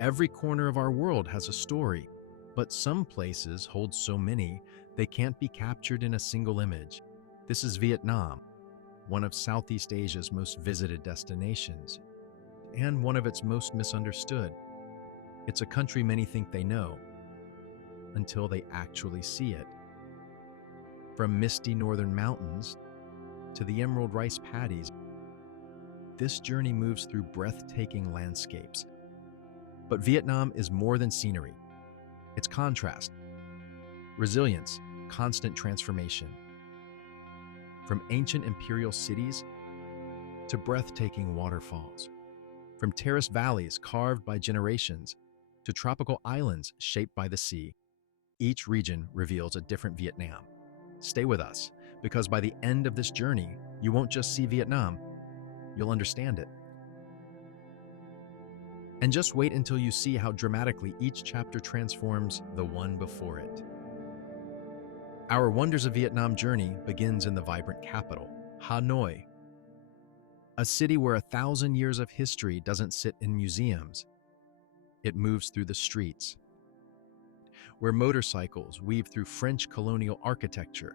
Every corner of our world has a story, but some places hold so many they can't be captured in a single image. This is Vietnam, one of Southeast Asia's most visited destinations, and one of its most misunderstood. It's a country many think they know, until they actually see it. From misty northern mountains to the emerald rice paddies, this journey moves through breathtaking landscapes. But Vietnam is more than scenery. It's contrast, resilience, constant transformation. From ancient imperial cities to breathtaking waterfalls, from terraced valleys carved by generations to tropical islands shaped by the sea, each region reveals a different Vietnam. Stay with us, because by the end of this journey, you won't just see Vietnam, you'll understand it. And just wait until you see how dramatically each chapter transforms the one before it. Our Wonders of Vietnam journey begins in the vibrant capital, Hanoi, a city where 1,000 years of history doesn't sit in museums. It moves through the streets, where motorcycles weave through French colonial architecture,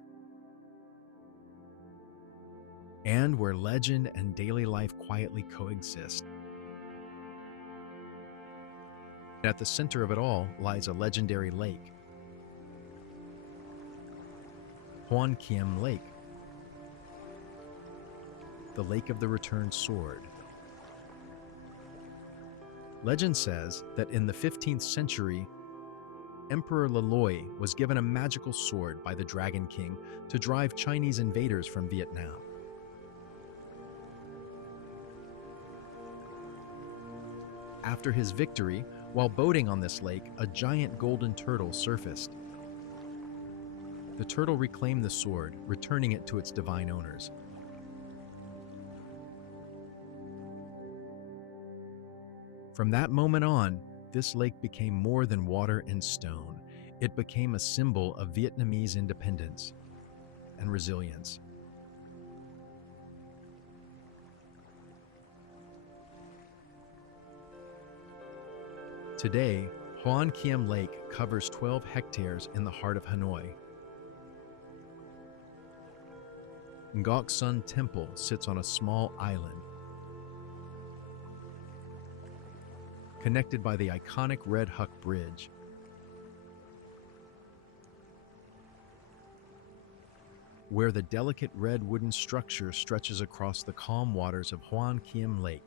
and where legend and daily life quietly coexist. At the center of it all lies a legendary lake, Hoan Kiem Lake, the Lake of the Returned Sword. Legend says that in the 15th century, Emperor Loi was given a magical sword by the Dragon King to drive Chinese invaders from Vietnam. After his victory, while boating on this lake, a giant golden turtle surfaced. The turtle reclaimed the sword, returning it to its divine owners. From that moment on, this lake became more than water and stone. It became a symbol of Vietnamese independence and resilience. Today, Hoan Kiem Lake covers 12 hectares in the heart of Hanoi. Ngoc Sun Temple sits on a small island, connected by the iconic Red Huck Bridge. Where the delicate red wooden structure stretches across the calm waters of Hoan Kiem Lake,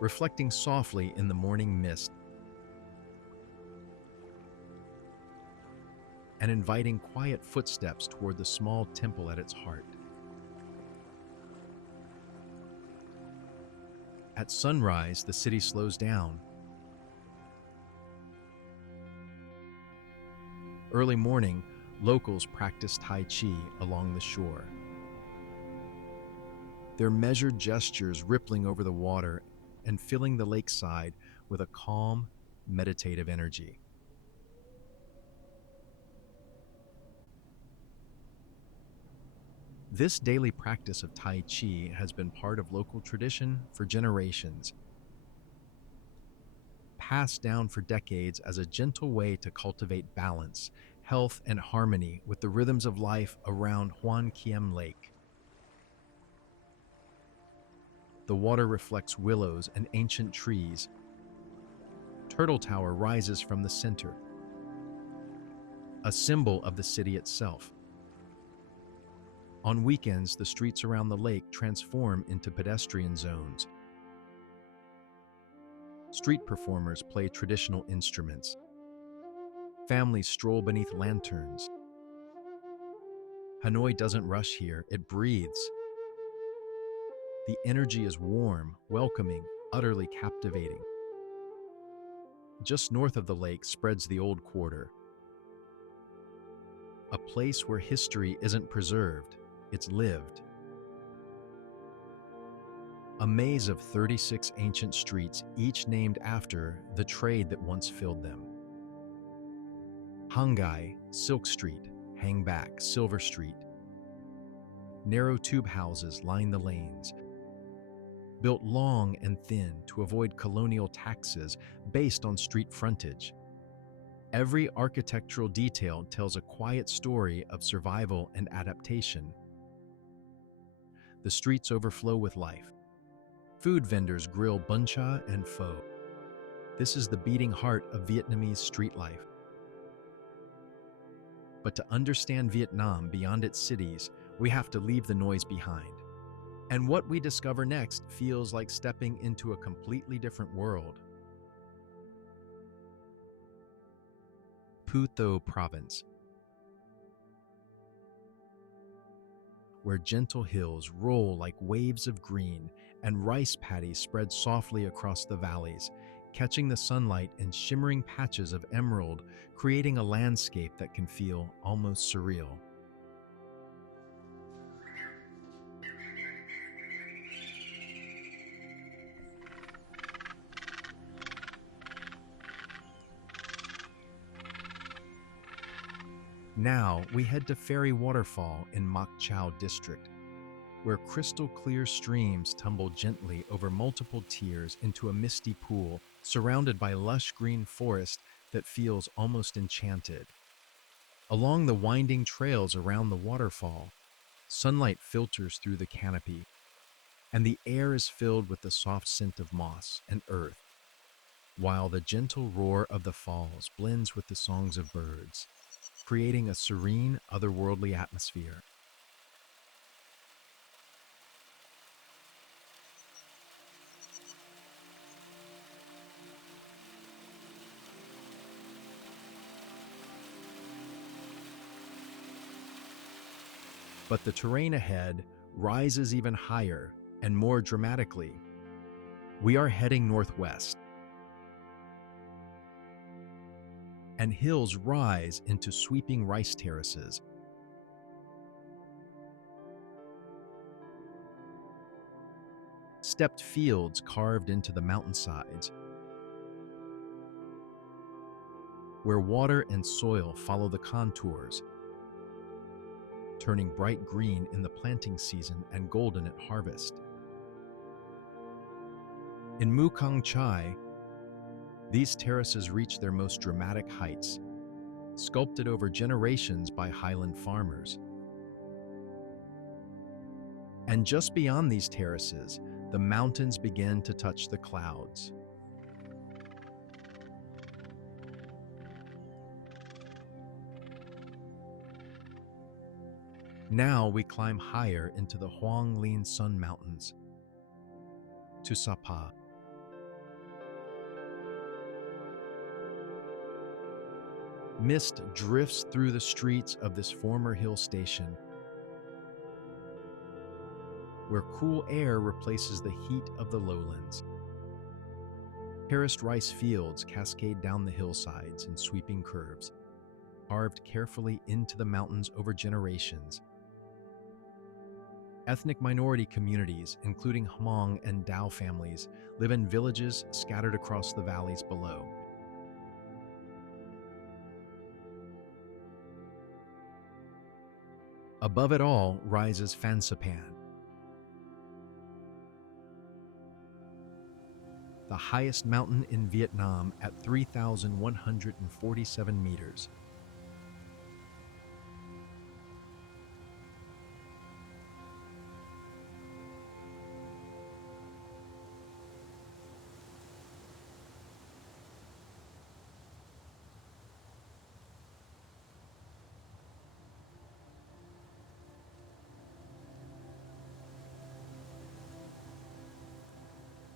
reflecting softly in the morning mist and inviting quiet footsteps toward the small temple at its heart. At sunrise, the city slows down. Early morning, locals practice Tai Chi along the shore, their measured gestures rippling over the water and filling the lakeside with a calm, meditative energy. This daily practice of Tai Chi has been part of local tradition for generations, passed down for decades as a gentle way to cultivate balance, health, and harmony with the rhythms of life around Hoan Kiem Lake. The water reflects willows and ancient trees. Turtle Tower rises from the center, a symbol of the city itself. On weekends, the streets around the lake transform into pedestrian zones. Street performers play traditional instruments. Families stroll beneath lanterns. Hanoi doesn't rush here, it breathes. The energy is warm, welcoming, utterly captivating. Just north of the lake spreads the Old Quarter, a place where history isn't preserved, it's lived. A maze of 36 ancient streets, each named after the trade that once filled them. Hang Gai, Silk Street, Hang Back, Silver Street. Narrow tube houses line the lanes. built long and thin to avoid colonial taxes based on street frontage. Every architectural detail tells a quiet story of survival and adaptation. The streets overflow with life. Food vendors grill bun cha and pho. This is the beating heart of Vietnamese street life. But to understand Vietnam beyond its cities, we have to leave the noise behind. And what we discover next feels like stepping into a completely different world. Phu Tho Province, where gentle hills roll like waves of green and rice paddies spread softly across the valleys, catching the sunlight in shimmering patches of emerald, creating a landscape that can feel almost surreal. Now we head to Ferry Waterfall in Mak Chau district, where crystal clear streams tumble gently over multiple tiers into a misty pool surrounded by lush green forest that feels almost enchanted. Along the winding trails around the waterfall, sunlight filters through the canopy, and the air is filled with the soft scent of moss and earth, while the gentle roar of the falls blends with the songs of birds, creating a serene, otherworldly atmosphere. But the terrain ahead rises even higher and more dramatically. We are heading northwest, and hills rise into sweeping rice terraces. Stepped fields carved into the mountainsides, where water and soil follow the contours, turning bright green in the planting season and golden at harvest. In Mekong Chai, these terraces reach their most dramatic heights, sculpted over generations by highland farmers. And just beyond these terraces, the mountains begin to touch the clouds. Now we climb higher into the Hoang Linh Sun Mountains, to Sapa. Mist drifts through the streets of this former hill station, where cool air replaces the heat of the lowlands. Terraced rice fields cascade down the hillsides in sweeping curves, carved carefully into the mountains over generations. Ethnic minority communities, including Hmong and Dao families, live in villages scattered across the valleys below. Above it all rises Fansipan, the highest mountain in Vietnam at 3,147 meters.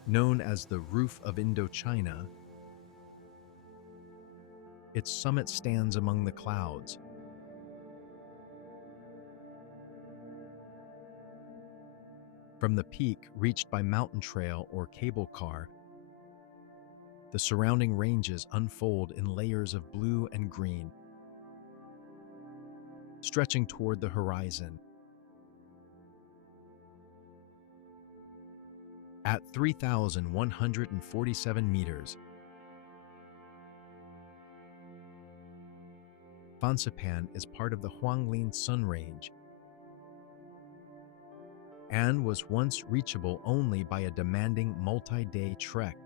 Known as the Roof of Indochina, its summit stands among the clouds. From the peak reached by mountain trail or cable car, the surrounding ranges unfold in layers of blue and green, stretching toward the horizon. At 3,147 meters, Fansipan is part of the Hoang Linh Sun Range and was once reachable only by a demanding multi-day trek,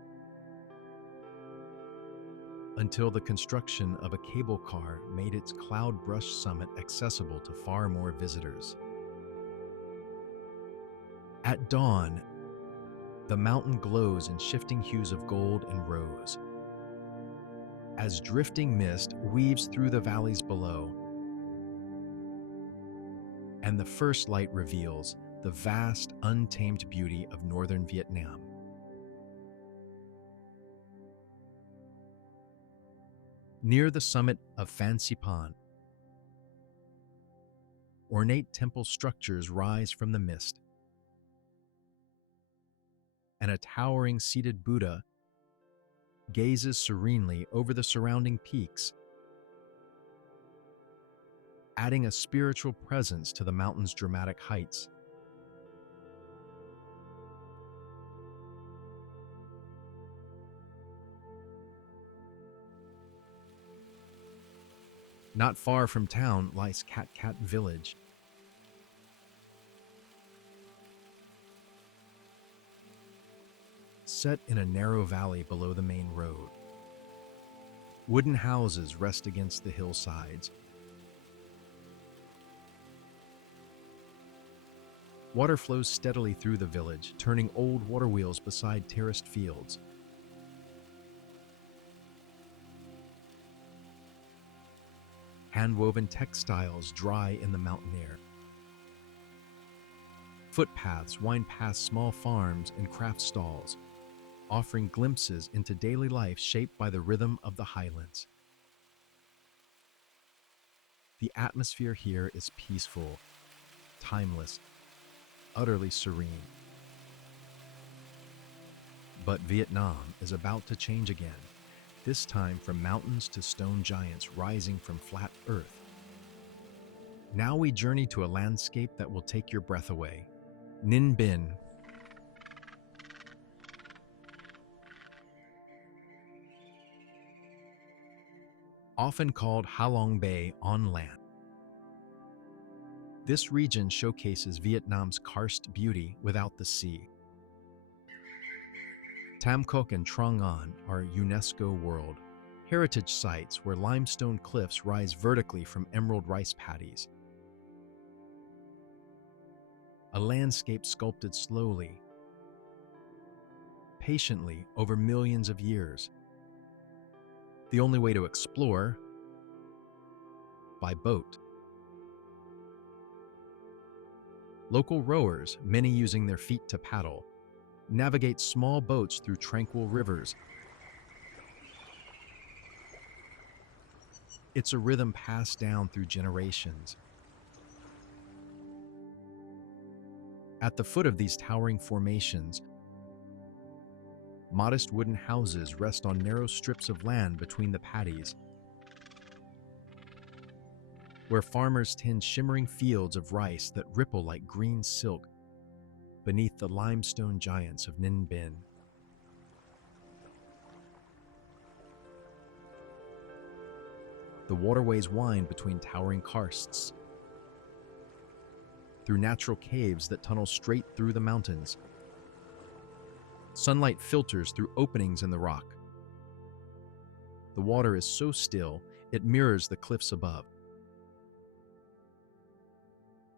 until the construction of a cable car made its cloud-brushed summit accessible to far more visitors. At dawn, the mountain glows in shifting hues of gold and rose, as drifting mist weaves through the valleys below, and the first light reveals the vast, untamed beauty of northern Vietnam. Near the summit of Fansipan, ornate temple structures rise from the mist, and a towering seated Buddha gazes serenely over the surrounding peaks, adding a spiritual presence to the mountain's dramatic heights. Not far from town lies Cat Cat Village. Set in a narrow valley below the main road. Wooden houses rest against the hillsides. Water flows steadily through the village, turning old water wheels beside terraced fields. Hand-woven textiles dry in the mountain air. Footpaths wind past small farms and craft stalls, offering glimpses into daily life shaped by the rhythm of the highlands. The atmosphere here is peaceful, timeless, utterly serene. But Vietnam is about to change again, this time from mountains to stone giants rising from flat earth. Now we journey to a landscape that will take your breath away. Ninh Binh. Often called Ha Long Bay on land. This region showcases Vietnam's karst beauty without the sea. Tam Quoc and Trung An are UNESCO World Heritage Sites where limestone cliffs rise vertically from emerald rice paddies. A landscape sculpted slowly, patiently over millions of years. The only way to explore, by boat. Local rowers, many using their feet to paddle, navigate small boats through tranquil rivers. It's a rhythm passed down through generations. At the foot of these towering formations, modest wooden houses rest on narrow strips of land between the paddies, where farmers tend shimmering fields of rice that ripple like green silk beneath the limestone giants of Ninh Binh. The waterways wind between towering karsts, through natural caves that tunnel straight through the mountains. Sunlight filters through openings in the rock. The water is so still, it mirrors the cliffs above.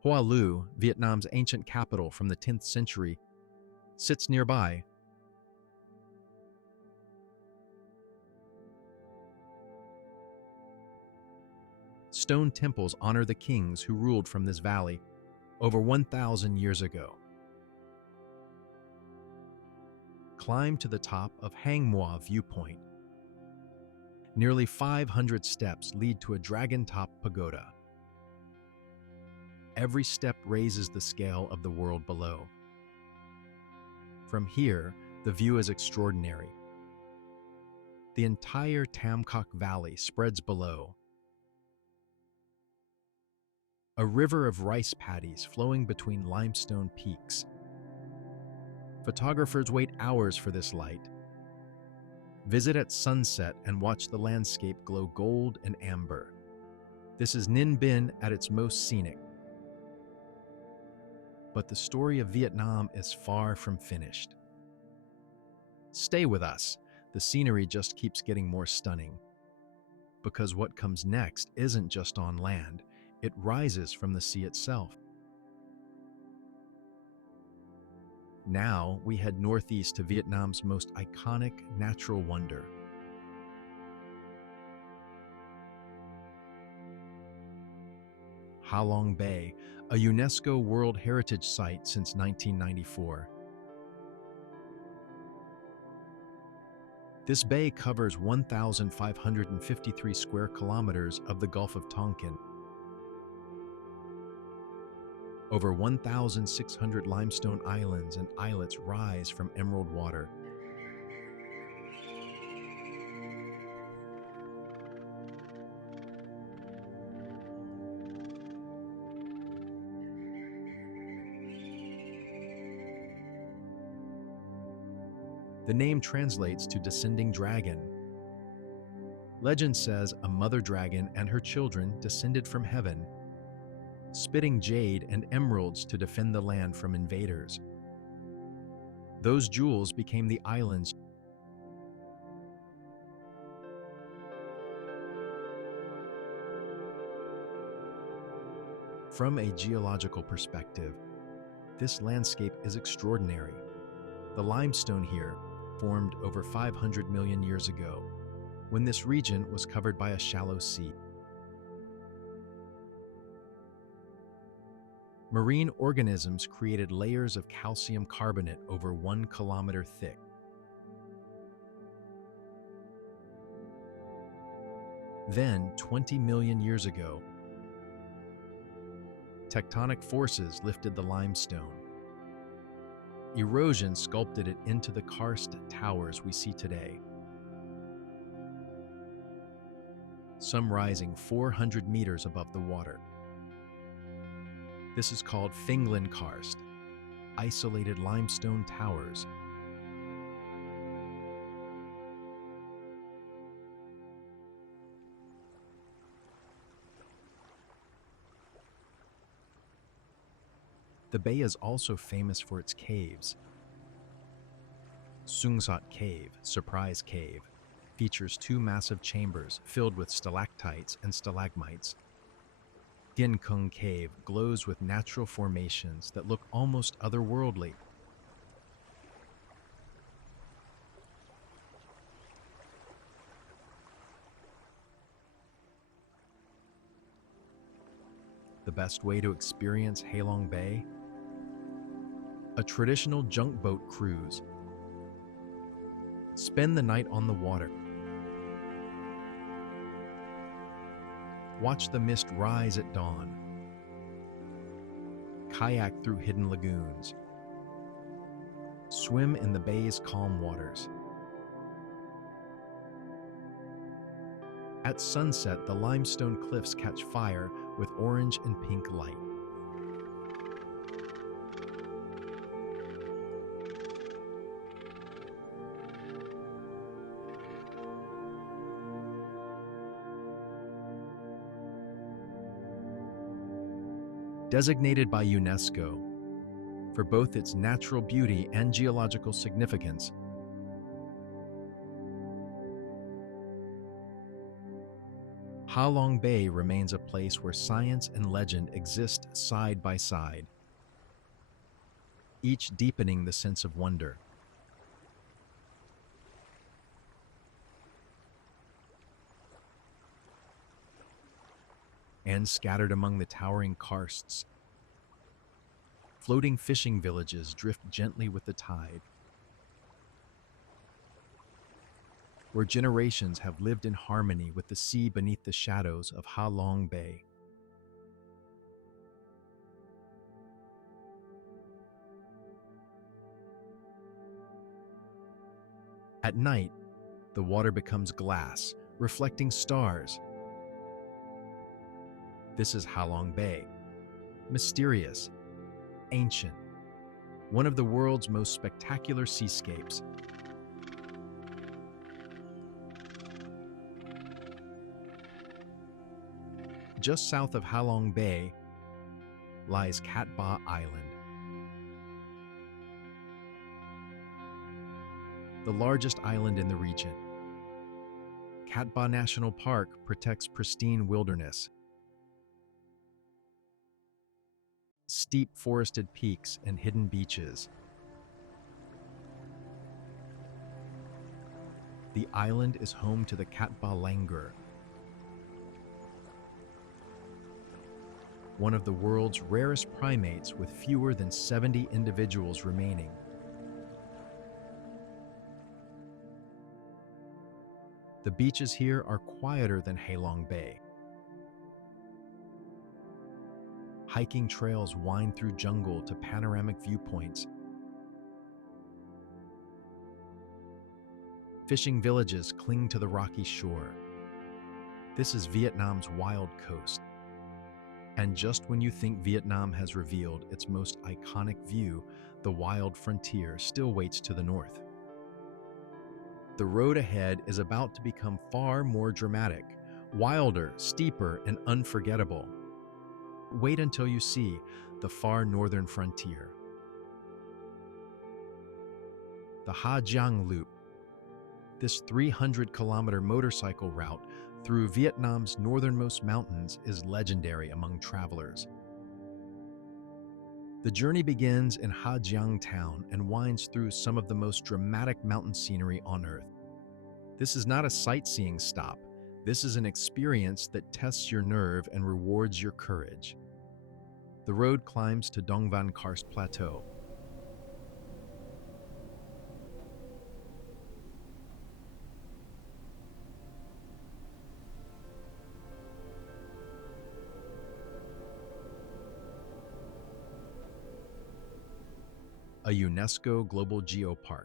Hoa Lu, Vietnam's ancient capital from the 10th century, sits nearby. Stone temples honor the kings who ruled from this valley over 1,000 years ago. Climb to the top of Hang Moi viewpoint. Nearly 500 steps lead to a dragon-top pagoda. Every step raises the scale of the world below. From here, the view is extraordinary. The entire Tam Quoc Valley spreads below. A river of rice paddies flowing between limestone peaks. Photographers wait hours for this light. Visit at sunset and watch the landscape glow gold and amber. This is Ninh Binh at its most scenic. But the story of Vietnam is far from finished. Stay with us. The scenery just keeps getting more stunning. Because what comes next isn't just on land, it rises from the sea itself. Now we head northeast to Vietnam's most iconic natural wonder. Ha Long Bay, a UNESCO World Heritage Site since 1994. This bay covers 1,553 square kilometers of the Gulf of Tonkin. Over 1,600 limestone islands and islets rise from emerald water. The name translates to descending dragon. Legend says a mother dragon and her children descended from heaven, spitting jade and emeralds to defend the land from invaders. Those jewels became the islands. From a geological perspective, this landscape is extraordinary. The limestone here formed over 500 million years ago, when this region was covered by a shallow sea. Marine organisms created layers of calcium carbonate over 1 kilometer thick. Then, 20 million years ago, tectonic forces lifted the limestone. Erosion sculpted it into the Karst towers we see today, some rising 400 meters above the water. This is called Finland Karst, isolated limestone towers. The bay is also famous for its caves. Sungsat Cave, Surprise Cave, features 2 massive chambers filled with stalactites and stalagmites. Dien Kung Cave glows with natural formations that look almost otherworldly. The best way to experience Ha Long Bay? A traditional junk boat cruise. Spend the night on the water. Watch the mist rise at dawn. Kayak through hidden lagoons. Swim in the bay's calm waters. At sunset, the limestone cliffs catch fire with orange and pink light. Designated by UNESCO for both its natural beauty and geological significance, Ha Long Bay remains a place where science and legend exist side by side, each deepening the sense of wonder. And scattered among the towering karsts, floating fishing villages drift gently with the tide, where generations have lived in harmony with the sea beneath the shadows of Ha Long Bay. At night, the water becomes glass, reflecting stars. This is Ha Long Bay, mysterious, ancient, one of the world's most spectacular seascapes. Just south of Ha Long Bay lies Cat Ba Island, the largest island in the region. Cat Ba National Park protects pristine wilderness, steep forested peaks, and hidden beaches. The island is home to the Cat Ba langur, one of the world's rarest primates with fewer than 70 individuals remaining. The beaches here are quieter than Ha Long Bay. Hiking trails wind through jungle to panoramic viewpoints. Fishing villages cling to the rocky shore. This is Vietnam's wild coast. And just when you think Vietnam has revealed its most iconic view, the wild frontier still waits to the north. The road ahead is about to become far more dramatic, wilder, steeper, and unforgettable. Wait until you see the far northern frontier. The Ha Giang Loop. This 300-kilometer motorcycle route through Vietnam's northernmost mountains is legendary among travelers. The journey begins in Ha Giang town and winds through some of the most dramatic mountain scenery on Earth. This is not a sightseeing stop. This is an experience that tests your nerve and rewards your courage. The road climbs to Dong Van Karst Plateau. A UNESCO Global Geopark.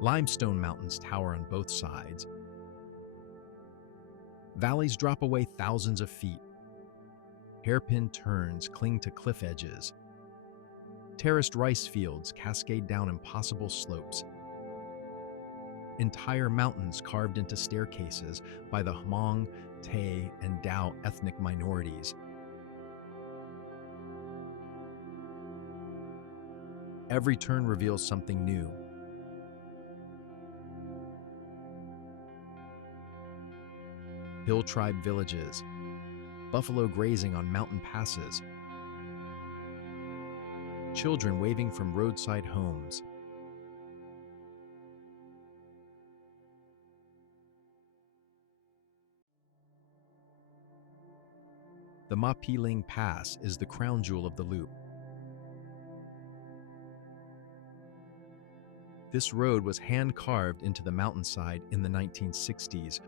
Limestone mountains tower on both sides. Valleys drop away thousands of feet. Hairpin turns cling to cliff edges. Terraced rice fields cascade down impossible slopes. Entire mountains carved into staircases by the Hmong, Tay, and Dao ethnic minorities. Every turn reveals something new. Hill tribe villages, buffalo grazing on mountain passes, children waving from roadside homes. The Ma Piling Pass is the crown jewel of the loop. This road was hand-carved into the mountainside in the 1960s.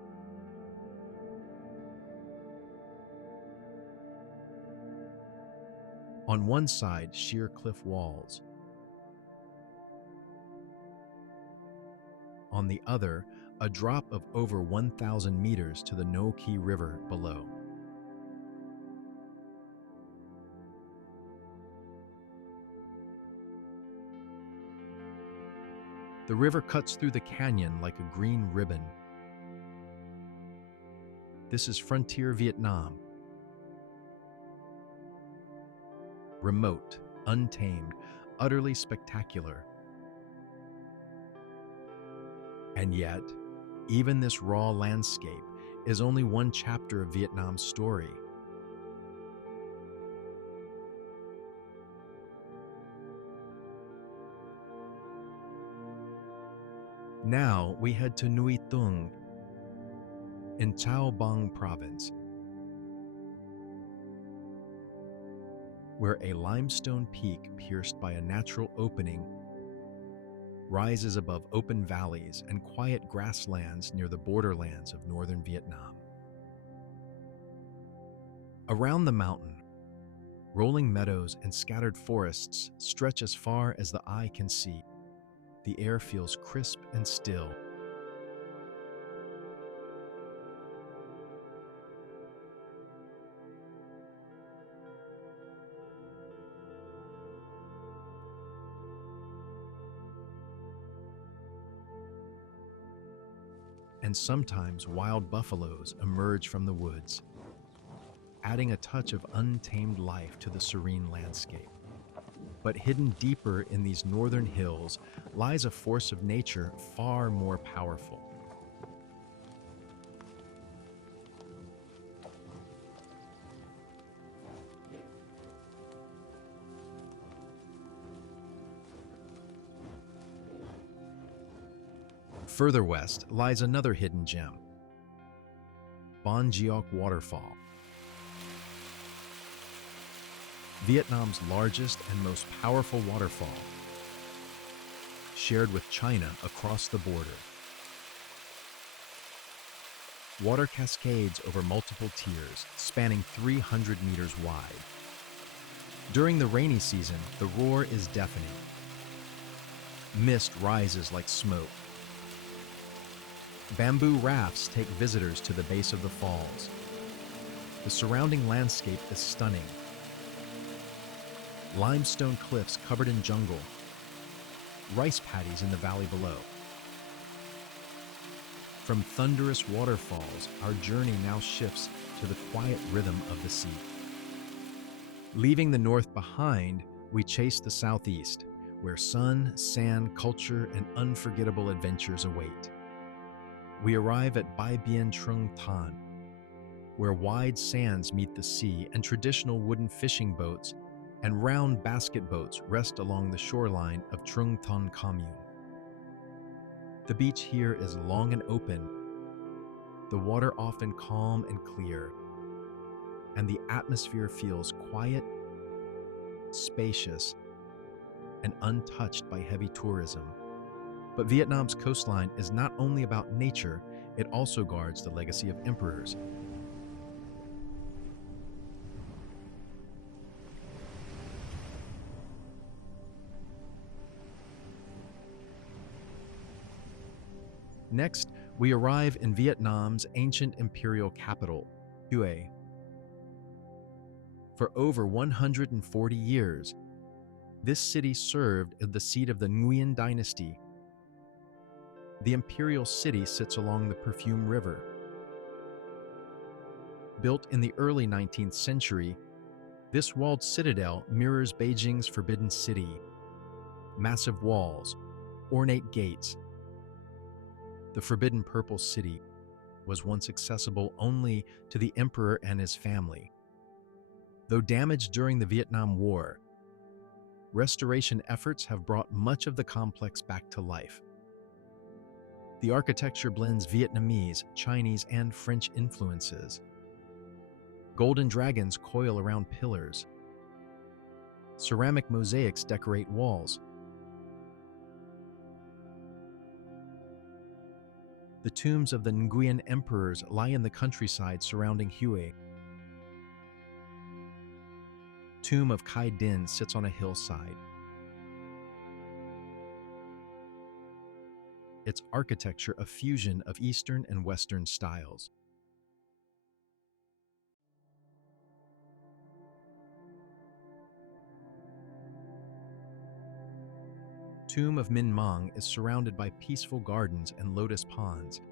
On one side, sheer cliff walls. On the other, a drop of over 1,000 meters to the No Key River below. The river cuts through the canyon like a green ribbon. This is frontier Vietnam. Remote, untamed, utterly spectacular. And yet, even this raw landscape is only one chapter of Vietnam's story. Now we head to Nui Thung in Chao Bang province, where a limestone peak pierced by a natural opening rises above open valleys and quiet grasslands near the borderlands of northern Vietnam. Around the mountain, rolling meadows and scattered forests stretch as far as the eye can see. The air feels crisp and still. And sometimes wild buffaloes emerge from the woods. adding a touch of untamed life to the serene landscape. But hidden deeper in these northern hills lies a force of nature far more powerful. Further west lies another hidden gem, Gioc Waterfall, Vietnam's largest and most powerful waterfall, shared with China across the border. Water cascades over multiple tiers, spanning 300 meters wide. During the rainy season, the roar is deafening. Mist rises like smoke. Bamboo rafts take visitors to the base of the falls. The surrounding landscape is stunning. Limestone cliffs covered in jungle, rice paddies in the valley below. From thunderous waterfalls, our journey now shifts to the quiet rhythm of the sea. Leaving the north behind, we chase the southeast, where sun, sand, culture, and unforgettable adventures await. We arrive at Bai Bien Trung Tan, where wide sands meet the sea and traditional wooden fishing boats and round basket boats rest along the shoreline of Trung Tan Commune. The beach here is long and open, the water often calm and clear, and the atmosphere feels quiet, spacious, and untouched by heavy tourism. But Vietnam's coastline is not only about nature, it also guards the legacy of emperors. Next, we arrive in Vietnam's ancient imperial capital, Hue. For over 140 years, this city served as the seat of the Nguyen dynasty. The imperial city sits along the Perfume River. Built in the early 19th century, this walled citadel mirrors Beijing's Forbidden City. Massive walls, ornate gates. The Forbidden Purple City was once accessible only to the emperor and his family. Though damaged during the Vietnam War, restoration efforts have brought much of the complex back to life. The architecture blends Vietnamese, Chinese, and French influences. Golden dragons coil around pillars. Ceramic mosaics decorate walls. The tombs of the Nguyen emperors lie in the countryside surrounding Hue. Tomb of Khai Din sits on a hillside. Its architecture a fusion of Eastern and Western styles. Tomb of Minh Mang is surrounded by peaceful gardens and lotus ponds.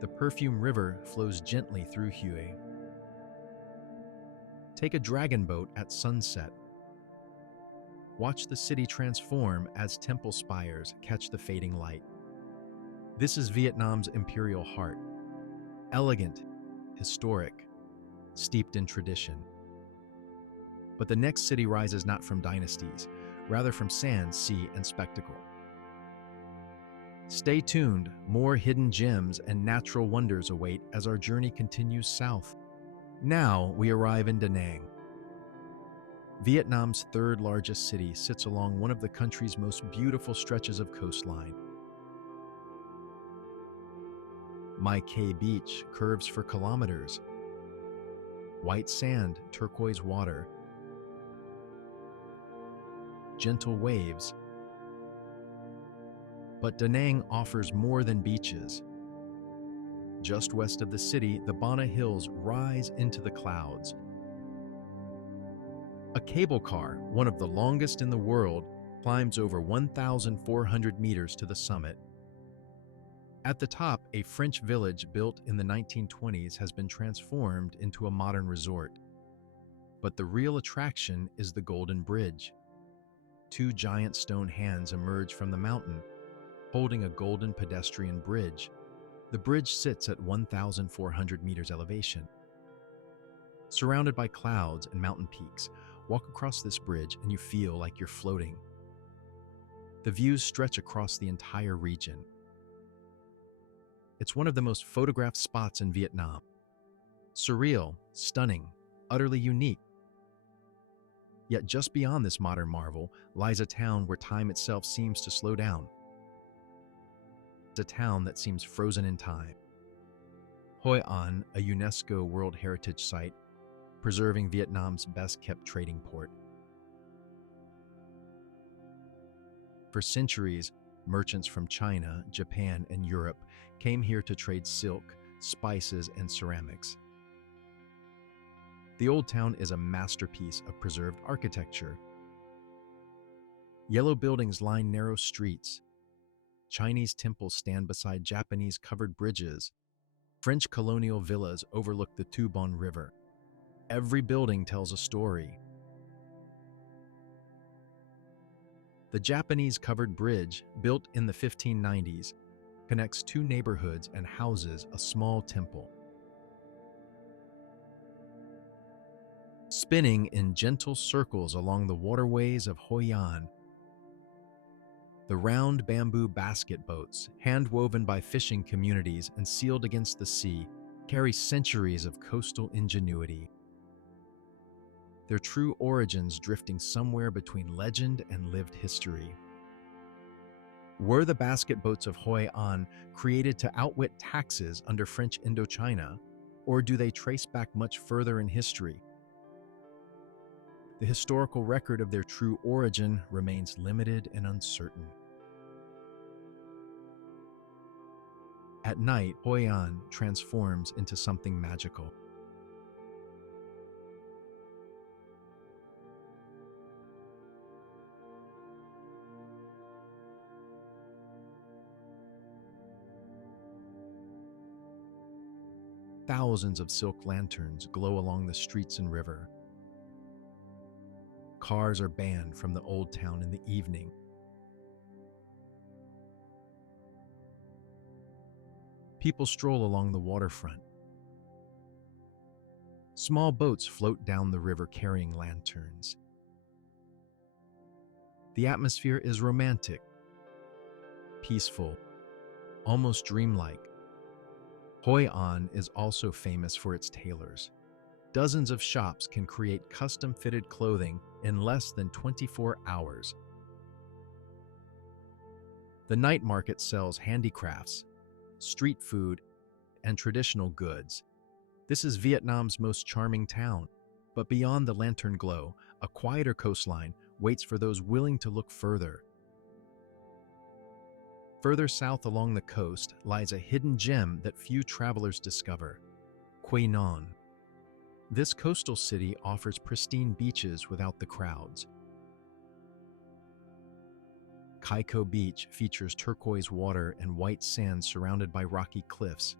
The Perfume River flows gently through Hue. Take a dragon boat at sunset. Watch the city transform as temple spires catch the fading light. This is Vietnam's imperial heart. Elegant, historic, steeped in tradition. But the next city rises not from dynasties, rather from sand, sea, and spectacle. Stay tuned, more hidden gems and natural wonders await as our journey continues south. Now we arrive in Da Nang. Vietnam's third largest city sits along one of the country's most beautiful stretches of coastline. Mai Kay Beach curves for kilometers. White sand, turquoise water, gentle waves. But Da Nang offers more than beaches. Just west of the city, the Bana Hills rise into the clouds. A cable car, one of the longest in the world, climbs over 1,400 meters to the summit. At the top, a French village built in the 1920s has been transformed into a modern resort. But the real attraction is the Golden Bridge. Two giant stone hands emerge from the mountain, holding a golden pedestrian bridge. The bridge sits at 1,400 meters elevation. Surrounded by clouds and mountain peaks, walk across this bridge and you feel like you're floating. The views stretch across the entire region. It's one of the most photographed spots in Vietnam. Surreal, stunning, utterly unique. Yet just beyond this modern marvel lies a town where time itself seems to slow down. It's a town that seems frozen in time. Hoi An, a UNESCO World Heritage Site, preserving Vietnam's best-kept trading port. For centuries, merchants from China, Japan, and Europe came here to trade silk, spices, and ceramics. The old town is a masterpiece of preserved architecture. Yellow buildings line narrow streets. Chinese temples stand beside Japanese covered bridges. French colonial villas overlook the Tu Bon River. Every building tells a story. The Japanese covered bridge, built in the 1590s, connects two neighborhoods and houses a small temple. Spinning in gentle circles along the waterways of Hoi An, the round bamboo basket boats, hand-woven by fishing communities and sealed against the sea, carry centuries of coastal ingenuity. Their true origins drifting somewhere between legend and lived history. Were the basket boats of Hoi An created to outwit taxes under French Indochina, or do they trace back much further in history? The historical record of their true origin remains limited and uncertain. At night, Hoi An transforms into something magical. Thousands of silk lanterns glow along the streets and river. Cars are banned from the old town in the evening. People stroll along the waterfront. Small boats float down the river carrying lanterns. The atmosphere is romantic, peaceful, almost dreamlike. Hoi An is also famous for its tailors. Dozens of shops can create custom-fitted clothing in less than 24 hours. The night market sells handicrafts, street food, and traditional goods. This is Vietnam's most charming town, but beyond the lantern glow, a quieter coastline waits for those willing to look further. Further south along the coast lies a hidden gem that few travelers discover, Quy Nhon. This coastal city offers pristine beaches without the crowds. Kai Co Beach features turquoise water and white sand surrounded by rocky cliffs.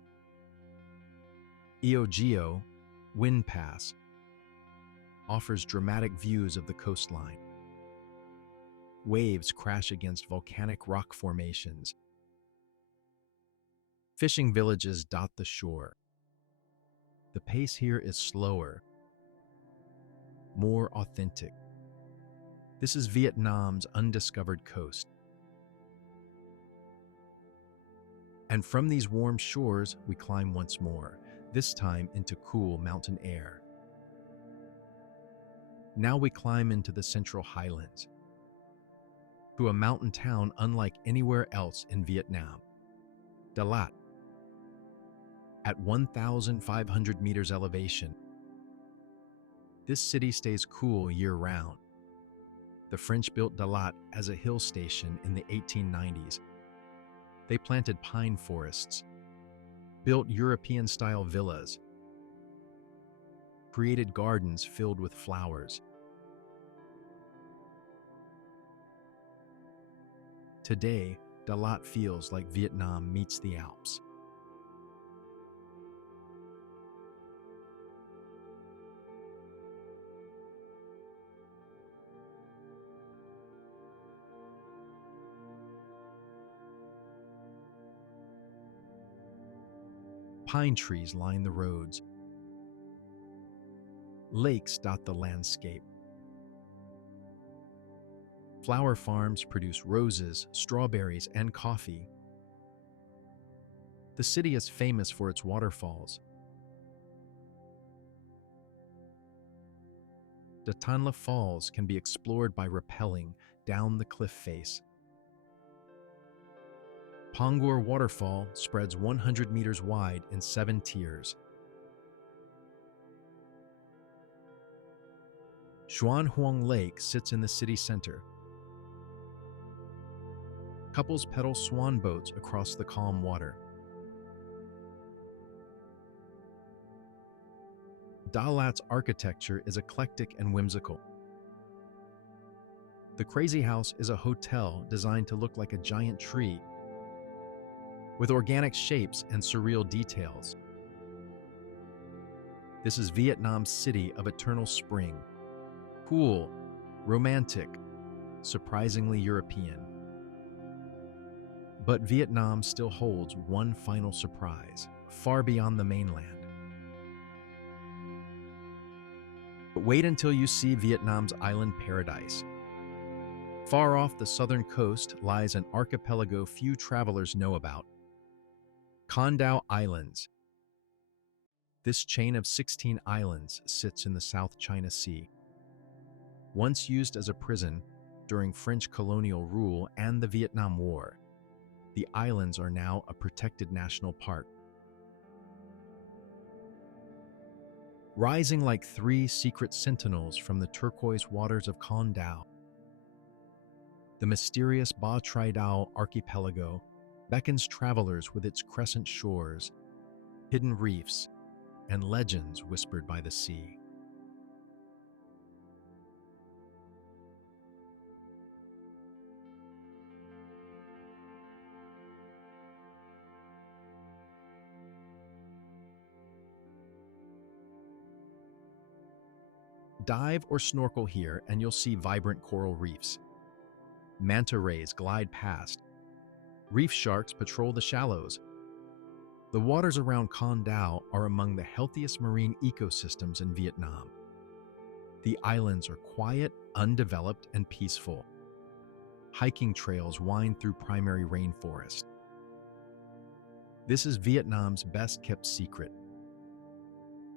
Gioc, Wind Pass, offers dramatic views of the coastline. Waves crash against volcanic rock formations. Fishing villages dot the shore. The pace here is slower, more authentic. This is Vietnam's undiscovered coast. And from these warm shores, we climb once more, this time into cool mountain air. Now we climb into the Central Highlands, to a mountain town unlike anywhere else in Vietnam, Dalat. At 1,500 meters elevation, this city stays cool year-round. The French built Dalat as a hill station in the 1890s. They planted pine forests, built European-style villas, created gardens filled with flowers. Today, Dalat feels like Vietnam meets the Alps. Pine trees line the roads. Lakes dot the landscape. Flower farms produce roses, strawberries, and coffee. The city is famous for its waterfalls. Datanla Falls can be explored by rappelling down the cliff face. Pongor Waterfall spreads 100 meters wide in 7 tiers. Xuan Huang Lake sits in the city center. Couples pedal swan boats across the calm water. Dalat's architecture is eclectic and whimsical. The Crazy House is a hotel designed to look like a giant tree, with organic shapes and surreal details. This is Vietnam's city of eternal spring. Cool, romantic, surprisingly European. But Vietnam still holds one final surprise, far beyond the mainland. But wait until you see Vietnam's island paradise. Far off the southern coast lies an archipelago few travelers know about. Con Dao Islands. This chain of 16 islands sits in the South China Sea. Once used as a prison during French colonial rule and the Vietnam War, the islands are now a protected national park. Rising like 3 secret sentinels from the turquoise waters of Con Dao, the mysterious Ba Tri Dao archipelago beckons travelers with its crescent shores, hidden reefs, and legends whispered by the sea. Dive or snorkel here and you'll see vibrant coral reefs. Manta rays glide past. Reef sharks patrol the shallows. The waters around Con Dao are among the healthiest marine ecosystems in Vietnam. The islands are quiet, undeveloped, and peaceful. Hiking trails wind through primary rainforest. This is Vietnam's best-kept secret.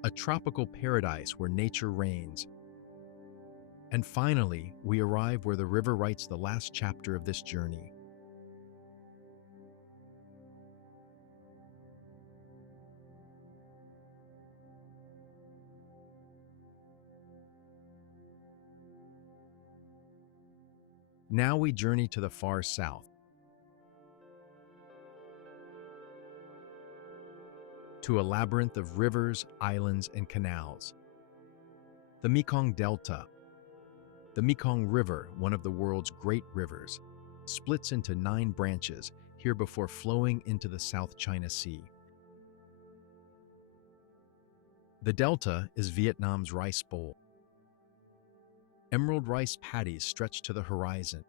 A tropical paradise where nature reigns. And finally, we arrive where the river writes the last chapter of this journey. Now we journey to the far south, to a labyrinth of rivers, islands, and canals. The Mekong Delta. The Mekong River, one of the world's great rivers, splits into 9 branches here before flowing into the South China Sea. The delta is Vietnam's rice bowl. Emerald rice paddies stretch to the horizon.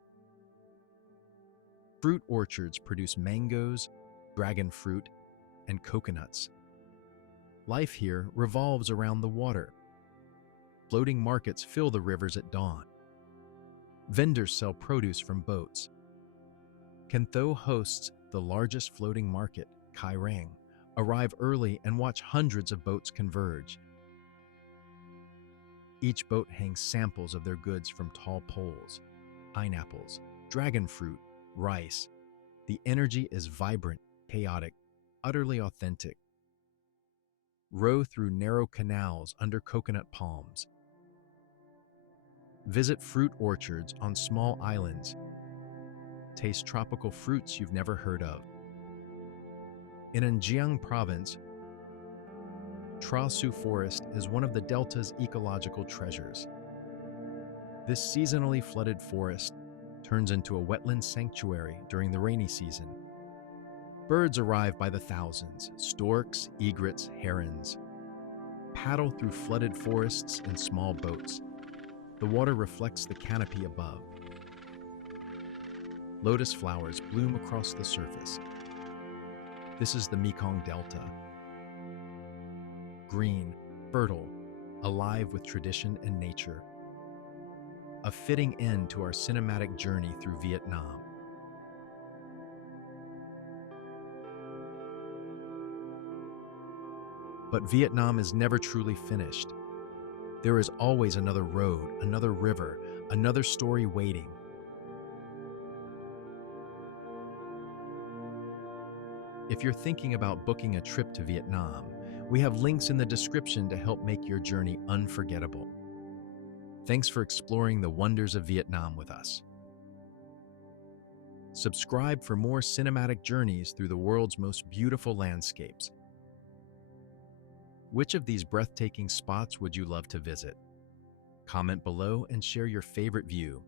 Fruit orchards produce mangoes, dragon fruit, and coconuts. Life here revolves around the water. Floating markets fill the rivers at dawn. Vendors sell produce from boats. Can Tho hosts the largest floating market, Kai Rang. Arrive early and watch hundreds of boats converge. Each boat hangs samples of their goods from tall poles, pineapples, dragon fruit, rice. The energy is vibrant, chaotic, utterly authentic. Row through narrow canals under coconut palms. Visit fruit orchards on small islands. Taste tropical fruits you've never heard of. In An province, Tra Su Forest is one of the Delta's ecological treasures. This seasonally flooded forest, turns into a wetland sanctuary during the rainy season. Birds arrive by the thousands, storks, egrets, herons. Paddle through flooded forests in small boats. The water reflects the canopy above. Lotus flowers bloom across the surface. This is the Mekong Delta. Green, fertile, alive with tradition and nature. A fitting end to our cinematic journey through Vietnam. But Vietnam is never truly finished. There is always another road, another river, another story waiting. If you're thinking about booking a trip to Vietnam, we have links in the description to help make your journey unforgettable. Thanks for exploring the wonders of Vietnam with us. Subscribe for more cinematic journeys through the world's most beautiful landscapes. Which of these breathtaking spots would you love to visit? Comment below and share your favorite view.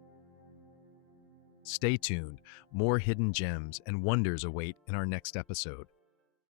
Stay tuned, more hidden gems and wonders await in our next episode.